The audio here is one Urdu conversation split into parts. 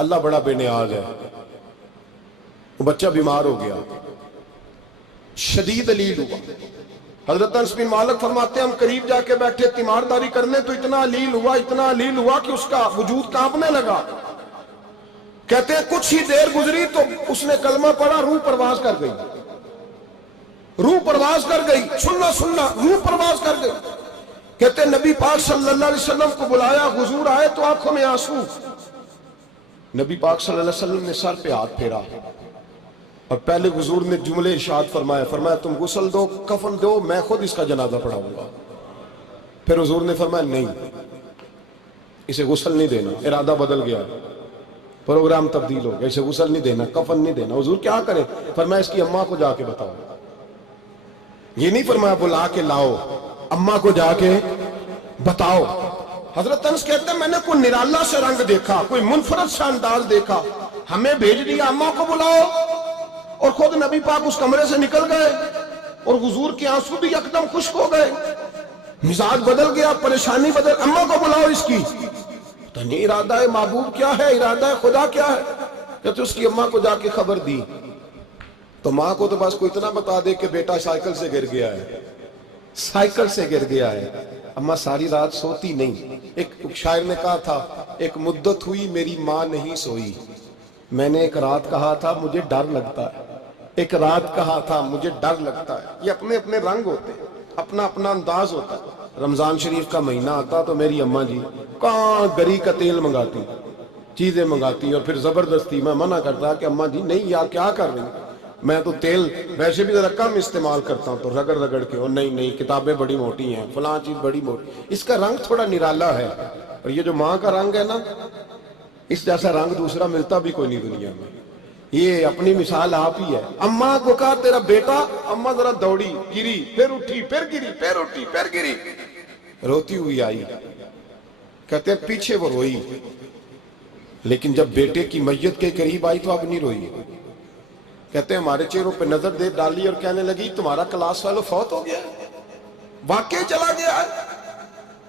اللہ بڑا بے نیاز ہے. وہ بچہ بیمار ہو گیا, شدید علیل ہوا. حضرت انس بن مالک فرماتے ہیں ہم قریب جا کے بیٹھے تیمارداری کرنے تو اتنا علیل ہوا کہ اس کا وجود کانپنے لگا. کہتے ہیں کچھ ہی دیر گزری تو اس نے کلمہ پڑھا, روح پرواز کر گئی. سننا روح پرواز کر گئی. کہتے ہیں نبی پاک صلی اللہ علیہ وسلم کو بلایا, حضور آئے تو آنکھوں میں آنسو. نبی پاک صلی اللہ علیہ وسلم نے سر پہ ہاتھ پھیرا اور پہلے حضور نے جملے ارشاد فرمایا تم غسل دو, کفن دو, میں خود اس کا جنازہ پڑھاؤں گا. پھر حضور نے فرمایا نہیں, اسے غسل نہیں دینا. ارادہ بدل گیا, پروگرام تبدیل ہو گیا, اسے غسل نہیں دینا, کفن نہیں دینا. حضور کیا کرے؟ فرمایا اس کی اماں کو جا کے بتاؤ. یہ نہیں فرمایا بلا کے لاؤ, اماں کو جا کے بتاؤ. حضرت انس کہتے ہیں میں نے کوئی نرالا سے رنگ دیکھا, کوئی منفرد سا انداز دیکھا, ہمیں بھیج دیا اماں کو بلاؤ, اور خود نبی پاک اس کمرے سے نکل گئے اور حضور کے آنسو بھی یکدم خشک ہو گئے. مزاج بدل گیا, پریشانی بدل. اماں کو بلاؤ اس کی. تو نہیں ارادہ محبوب کیا ہے, ارادہ خدا کیا ہے؟ کہتے اس کی اماں کو جا کے خبر دی تو ماں کو تو بس کوئی اتنا بتا دے کہ بیٹا سائیکل سے گر گیا ہے. اماں ساری رات سوتی نہیں. ایک شاعر نے کہا تھا ایک مدت ہوئی میری ماں نہیں سوئی, میں نے ایک رات کہا تھا مجھے ڈر لگتا ہے, ایک رات کہا تھا مجھے ڈر لگتا ہے. یہ اپنے اپنے رنگ ہوتے ہیں, اپنا اپنا انداز ہوتا ہے. رمضان شریف کا مہینہ آتا تو میری اماں جی کہاں گری کا تیل منگاتی, چیزیں منگاتی, اور پھر زبردستی میں منع کرتا کہ اماں جی نہیں یار کیا کر رہی ہیں, میں تو تیل ویسے بھی ذرا کم استعمال کرتا ہوں تو رگڑ کے, اور نہیں کتابیں بڑی موٹی ہیں, فلاں چیز بڑی موٹی. اس کا رنگ تھوڑا نرالا ہے, اور یہ جو ماں کا رنگ ہے نا, اس جیسا رنگ دوسرا ملتا بھی کوئی نہیں دنیا میں. یہ اپنی مثال آپ ہی ہے. اماں کو کہا تیرا بیٹا, اماں ذرا دوڑی, گری, پھر اٹھی, پھر گری, پھر اٹھی, پھر گری, روتی ہوئی آئی. کہتے ہیں پیچھے وہ روئی, لیکن جب بیٹے کی میت کے قریب آئی تو اب نہیں روئی. کہتے ہیں ہمارے چہروں پہ نظر دے ڈالی اور کہنے لگی تمہارا کلاس فیلو فوت ہو گیا, واقعی چلا گیا ہے.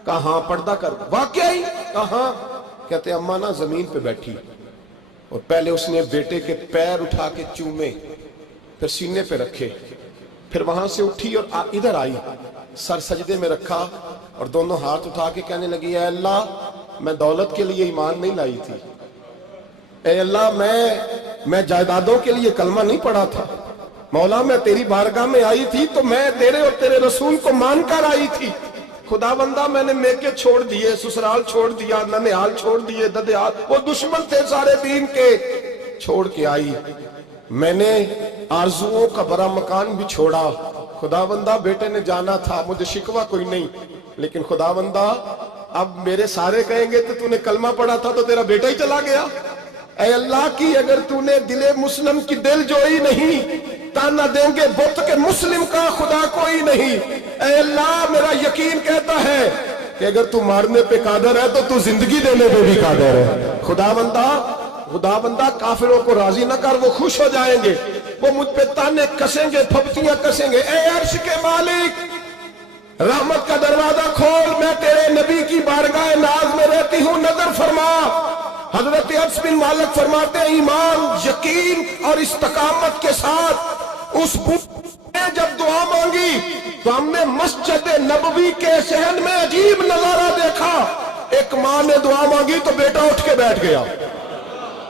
کہاں پردہ کر, واقعی کہاں؟ کہتے ہیں اماں نا زمین پہ بیٹھی اور پہلے اس نے بیٹے کے پیر اٹھا کے چومے, پھر سینے پہ رکھے, پھر وہاں سے اٹھی اور ادھر آئی, سر سجدے میں رکھا اور دونوں ہاتھ اٹھا کے کہنے لگی اے اللہ میں دولت کے لیے ایمان نہیں لائی تھی, اے اللہ میں جائیدادوں کے لیے کلمہ نہیں پڑھا تھا, مولا میں تیری بارگاہ میں آئی تھی تو میں تیرے اور تیرے رسول کو مان کر آئی تھی. خدا بندہ میں نے میکے چھوڑ دیے, سسرال چھوڑ دیا, ننیال چھوڑ دیے, ددیال, وہ دشمن تھے سارے دین کے, چھوڑ کے آئی. میں نے آرزوؤں کا بڑا مکان بھی چھوڑا. خدا بندہ بیٹے نے جانا تھا, مجھے شکوہ کوئی نہیں, لیکن خدا بندہ اب میرے سارے کہیں گے تو نے کلمہ پڑھا تھا تو تیرا بیٹا ہی چلا گیا. اے اللہ کی اگر تو نے دل مسلم کی دل جوئی نہیں, تانا دیں گے بت کے مسلم کا خدا کوئی نہیں. اے اللہ میرا یقین کہتا ہے کہ اگر تو مارنے پہ قادر ہے تو زندگی دینے پہ بھی قادر ہے. خدا بندہ کافروں کو راضی نہ کر, وہ خوش ہو جائیں گے, وہ مجھ پہ تانے کسیں گے, پھپتیاں کسیں گے. اے عرش کے مالک رحمت کا دروازہ کھول, میں تیرے نبی کی بارگاہ ناز میں رہتی ہوں, نظر فرما. حضرت انس بن مالک فرماتے ہیں ایمان, یقین اور استقامت کے ساتھ اس نے جب دعا مانگی تو ہم نے مسجد نبوی کے صحن میں عجیب نظارہ دیکھا. ایک ماں نے دعا مانگی تو بیٹا اٹھ کے بیٹھ گیا.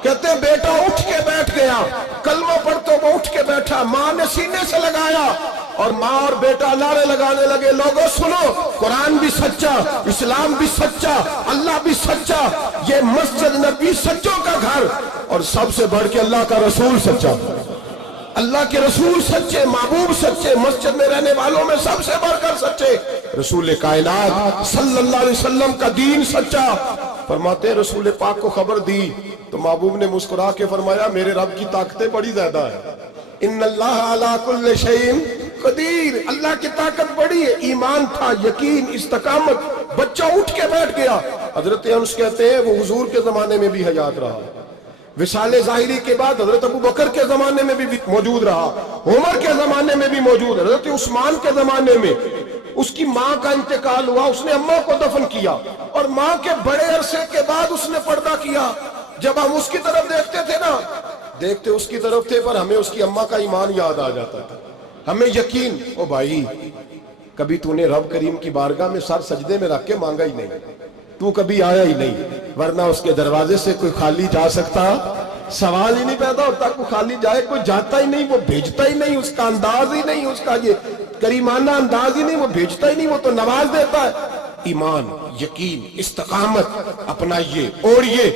کہتے ہیں بیٹا اٹھ کے بیٹھ گیا, کلمہ پڑھتے وہ اٹھ کے بیٹھا, ماں نے سینے سے لگایا اور ماں اور بیٹا نعرے لگانے لگے, لوگوں سنو قرآن بھی سچا, اسلام بھی سچا, اللہ بھی سچا, یہ مسجد نبی سچوں کا گھر, اور سب سے بڑھ کے اللہ کا رسول سچا, اللہ کے رسول سچے, محبوب سچے, مسجد میں رہنے والوں میں سب سے بڑھ کر سچے, رسول کائنات صلی اللہ علیہ وسلم کا دین سچا. فرماتے رسول پاک کو خبر دی تو محبوب نے مسکرا کے فرمایا میرے رب کی طاقتیں بڑی زیادہ ہے, ان اللہ علی کل شیء قدیر, اللہ کی طاقت بڑی ہے. ایمان تھا, یقین, استقامت, بچہ اٹھ کے بیٹھ گیا. حضرت انس کہتے ہیں وہ حضور کے زمانے میں بھی حیات رہا, وصال ظاہری کے بعد حضرت ابو بکر کے زمانے میں بھی موجود رہا, عمر کے زمانے میں بھی موجود, حضرت عثمان کے زمانے میں. اس کی ماں کا انتقال ہوا, اس نے اماں کو دفن کیا, اور ماں کے بڑے عرصے کے بعد اس نے پردہ کیا. جب ہم اس کی طرف دیکھتے تھے نا، دیکھتے اس کی طرف تھے پر ہمیں اس کی اماں کا ایمان یاد آ جاتا تھا، ہمیں یقین، او بھائی کبھی تو نے رب کریم کی بارگاہ میں سر سجدے میں رکھ کے مانگا ہی نہیں، تو کبھی آیا ہی نہیں، ورنہ اس کے دروازے سے کوئی خالی جا سکتا، سوال ہی نہیں پیدا ہوتا، کوئی خالی جائے، کوئی جاتا ہی نہیں، وہ بھیجتا ہی نہیں، اس کا انداز ہی نہیں، اس کا یہ کریمانہ انداز ہی نہیں، وہ بھیجتا ہی نہیں، وہ تو نواز دیتا ہے۔ ایمان، یقین، استقامت اپنائیے، اوڑھیے